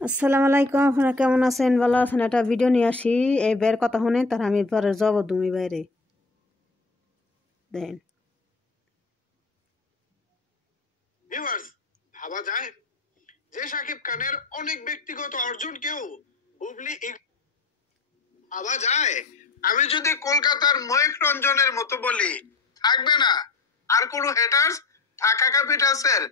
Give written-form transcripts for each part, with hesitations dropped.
আসসালামু আলাইকুম, আপনারা কেমন আছেন? ভালো আছেন? একটা ভিডিও নিয়ে আসি এই বের কথা শুনে তার আমি পরে যাব তুমি বাইরে দেন। ভিউয়ার্স, ভাবা যায় যে শাকিব খানের অনেক ব্যক্তিগত অর্জনকেও বুবলি ভাবা যায়। আমি যদি কলকাতার ময়ূখ রঞ্জনের মতো বলি, থাকবে না আর কোনো হেটার্স ঢাকা ক্যাপিটালসের,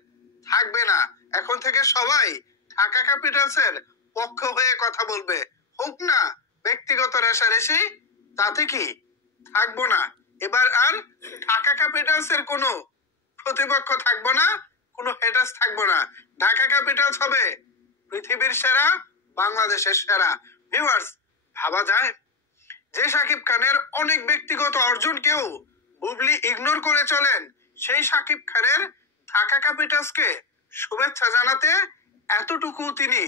থাকবে না। এখন থেকে সবাই ঢাকা ক্যাপিটালসের পক্ষ হয়ে কথা বলবে, হোক না ব্যক্তিগত রেষারেষি, তাতে কি থাকবো না। এবার আর ঢাকা ক্যাপিটালসের কোনো প্রতিপক্ষ থাকবো না, কোনো হেটার্স থাকবো না। ঢাকা ক্যাপিটালস হবে পৃথিবীর সেরা, বাংলাদেশের সেরা। ভিউয়ার্স, ভাবা যায় যে শাকিব খানের অনেক ব্যক্তিগত অর্জনকেও বুবলি ইগনোর করে চলেন, সেই শাকিব খানের ঢাকা ক্যাপিটালসকে শুভেচ্ছা জানাতে এতটুকু তিনি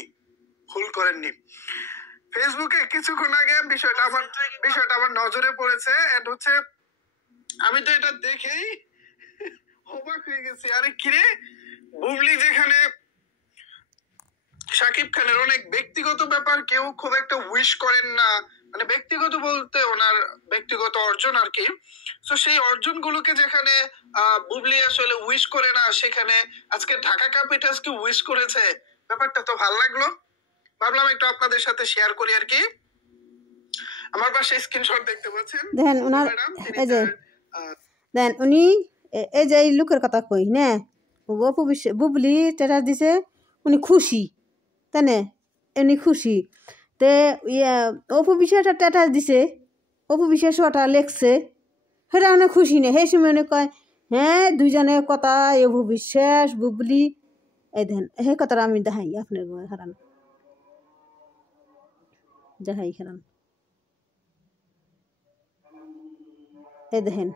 ভুল করেননি। ফেসবুকে কিছুক্ষণ আগে বিষয়টা আমার নজরে পড়েছে। এন্ড হচ্ছে আমি তো এটা দেখেই অবাক হয়ে গেছি। আরে কিরে, বুবলি যেখানে শাকিব খানের অনেক ব্যক্তিগত ব্যাপার কেউ খুব একটা উইশ করেন না, মানে ব্যক্তিগত বলতে ওনার ব্যক্তিগত অর্জন আর কি, তো সেই অর্জনগুলোকে যেখানে বুবলি আসলে উইশ করে না, সেখানে আজকে ঢাকা ক্যাপিটালসকে উইশ করেছে। ব্যাপারটা তো ভালো লাগলো, ভাবলাম একটু আপনাদের সাথে শেয়ার করি আর কি। আমার পাশে স্ক্রিনশট দেখতে পাচ্ছেন, দেন ওনার এই যে দেন উনি এই যে এই লোকের কথা কই না, অপু বুবলি স্ট্যাটাস দিছে, উনি খুশি তাই না? উনি খুশি তে অপু বিশ্বাস স্ট্যাটাস দিছে, অপু বিশ্বাস ওটা লেখছে, সেটা অনেক খুশি নেই। সেই সময় অনেক কয় হ্যাঁ দুইজনের কথা, অপু বিশ্বাস বুবলি, এই দেন সেই কথাটা আমি দেখাই আপনার হারান, দেখাই হারান, এই দেখেন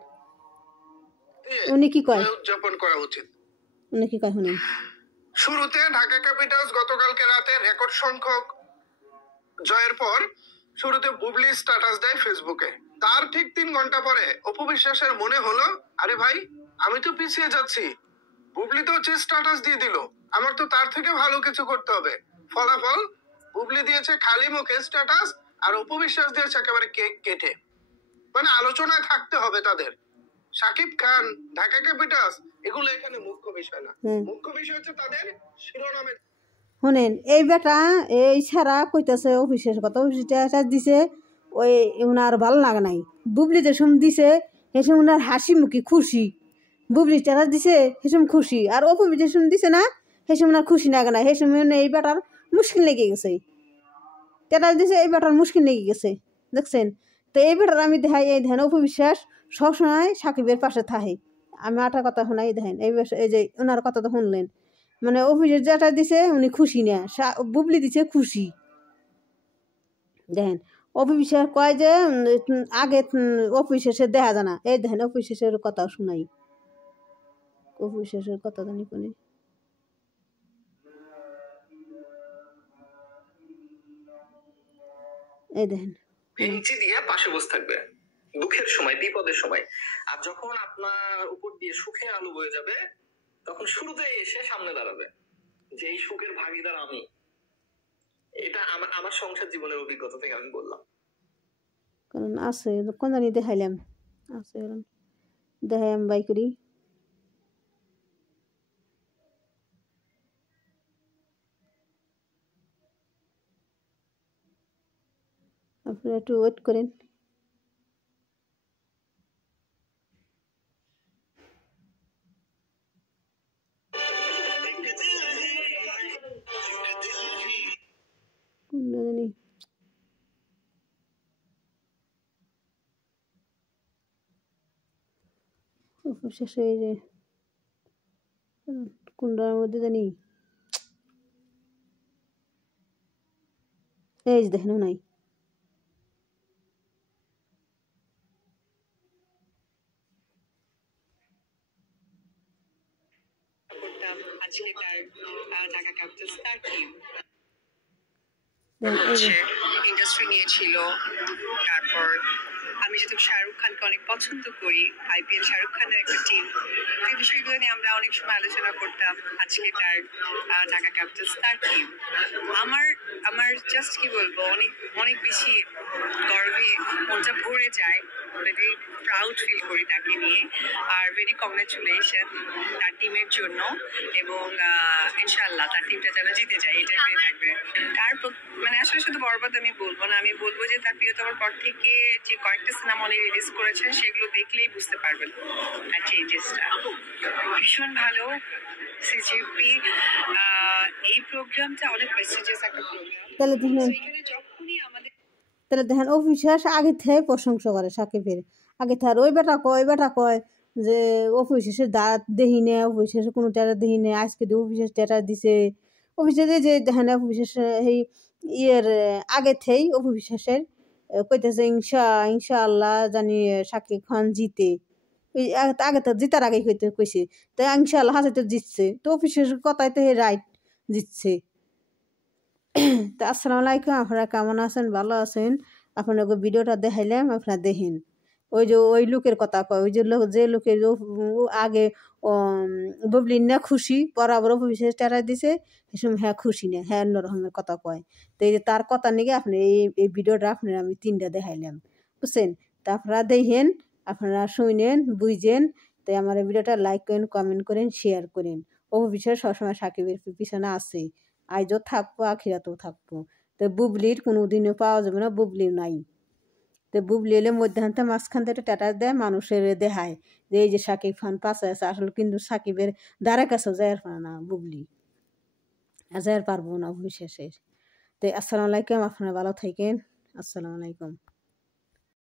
উনি কি কয়, উদযাপন করা উচিত। উনি কি কয় শুনেন। শুরুতে ঢাকা ক্যাপিটালস গতকালকে রাতে রেকর্ড সংখ্যক জয়ের পর শুরুতে বুবলি স্ট্যাটাস দেয় ফেসবুকে। তার ঠিক 3 ঘন্টা পরে অপু বিশ্বাসের মনে হলো, আরে ভাই আমি তো পিছিয়ে যাচ্ছি, বুবলি তো হচ্ছে স্ট্যাটাস দিয়ে দিল, আমার তো তার থেকে ভালো কিছু করতে হবে। ফলাফল, বুবলি দিয়েছে খালি মুখে স্ট্যাটাস, আর অপু বিশ্বাস দিয়েছে একেবারে কেক কেটে। মানে আলোচনায় থাকতে হবে তাদের। শাকিব খান, ঢাকা ক্যাপিটালস, এগুলো এখানে মুখ্য বিষয় না। মুখ্য বিষয় হচ্ছে তাদের শিরোনামে। শুনেন এই বেটা এই ছাড়া কইতেছে অফিসের কথা, অফিসটা দিছে ওই ওনার ভালো লাগে নাই। বুবলি যে সময় দিছে সেসম ওনার হাসি মুখী খুশি, বুবলি স্ট্যাটাস দিছে সেসম খুশি, আর অপু যে সময় দিছে না সেসম ওনার খুশি লাগে না। সেই সময় এই বেটার মুশকিল লেগে গেছে, স্ট্যাটাস দিছে এই বেটার মুশকিল লেগে গেছে, দেখছেন? তো এই বেটার আমি দেখাই, এই ধ্যান অপু বিশ্বাস সবসময় সাকিবের পাশে থাকে। আমি আটা কথা শোনাই দেখেন, এই যে ওনার কথা তো শুনলেন, মানে অফিসের যেটা দিছে উনি খুশি না, বুবলি দিছে খুশি। দেখেন অফিসের কয় যে আগে অফিসের দেখা যায় না, এই দেখেন অফিসের কথা শোনাই, অফিসের কথা জানি কোনে, এই দেখেন ভেঙচি দিয়ে পাশে বসে থাকবে দুঃখের সময়, বিপদের সময়। আর যখন আপনার উপর দিয়ে সুখের আলো বয়ে যাবে, তখন শুরুতে এসে সামনে দাঁড়াবে যে এই সুখের ভাগিদার আমি। এটা আমার সংসার জীবনের অভিজ্ঞতা থেকে আমি বললাম। কারণ আছে কোন জানি দেখাইলাম, আছে দেখাই আমি বাই করি। আপনারা একটু ওয়েট করেন। জানি শেষে এই যে কোনটার মধ্যে জানি, এই যে দেখেন নাই ইন্ডাস্ট্রি নিয়েছিল, তারপর আমি যেহেতু শাহরুখ খানকে অনেক পছন্দ করি, IPL শাহরুখ খানের একটা টিম, এই বিষয়গুলো নিয়ে আমরা অনেক সময় আলোচনা করতাম। আজকে তার ঢাকা ক্যাপিটালস তার টিম। আমার আমার জাস্ট কি বলবো, অনেক অনেক বেশি গর্বে মনটা ভরে যায়, ভেরি প্রাউড ফিল করি তাকে নিয়ে। আর ভেরি কংগ্রেচুলেশন তার টিমের জন্য, এবং ইনশাআল্লাহ তার টিমটা যেন জিতে যায় এটাই পেয়ে থাকবে। তার মানে আসলে শুধু বরবাদ আমি বলবো না, আমি বলবো যে তার প্রিয়তমার পর থেকে যে কয়েকটা সিনেমা উনি রিলিজ করেছেন সেগুলো দেখলেই বুঝতে পারবেন তার চেঞ্জেসটা। ভীষণ ভালো সিজিপি। এই প্রোগ্রামটা অনেক প্রেস্টিজিয়াস একটা প্রোগ্রাম। তাহলে দেখেন সেখানে যখনই আমাদের অফিসার আগে থেকে প্রশংসা করে সাকিবের, আগে থেকে ওই বেটা কয় যে অফিসের দাঁত দেহি নে, অফিসের কোনো টেরা দেহি নে, আজকে দিয়ে অফিসের টেরা দিছে। অফিসে যে দেখেন অফিসের এই ইয়ের আগে থেকেই অফিসের কইতেছে ইনশাআল্লাহ জানি সাকিব খান জিতে। ওই আগে তো জিতার আগেই কইছে, তো ইনশাআল্লাহ হাসে তো জিতছে, তো অফিসের কথাই তো রাইট জিতছে। তো আসসালামু আলাইকুম, আপনারা কেমন আছেন? ভালো আছেন? আপনাকে ভিডিওটা দেখাইলাম, আপনারা দেখেন। ওই লোকের কথা কয়, ওই যে লোকের আগে বুবলি না খুশি, বরাবর অফিসে টেরা দিছে, সেসময় হ্যাঁ খুশি না, হ্যাঁ অন্যরকমের কথা কয়। তো এই যে তার কথা নিয়ে আপনি এই ভিডিওটা আপনার আমি 3টা দেখাইলাম, বুঝছেন? তা আপনারা দেখেন, আপনারা শুনেন, বুঝেন। তো আমার এই ভিডিওটা লাইক করেন, কমেন্ট করেন, শেয়ার করেন। অফিসের সবসময় সাকিবের পিছনে আছে, আজও থাকবো, আখিরাতেও থাকবো। তো বুবলির কোনো দিনও পাওয়া যাবে না, বুবলি নাই। তো বুবলি এলে মধ্যাহ্নতে মাঝখান থেকে টাটা দেয়, মানুষের দেখায় যে এই যে সাকিব খান পাশে আছে, আসলে কিন্তু সাকিবের দ্বারা কাছে যাওয়ার পারে না বুবলি, যাওয়ার পারবো না অফিসের। তো আসসালামু আলাইকুম, আপনারা ভালো থাকেন। আসসালামু আলাইকুম।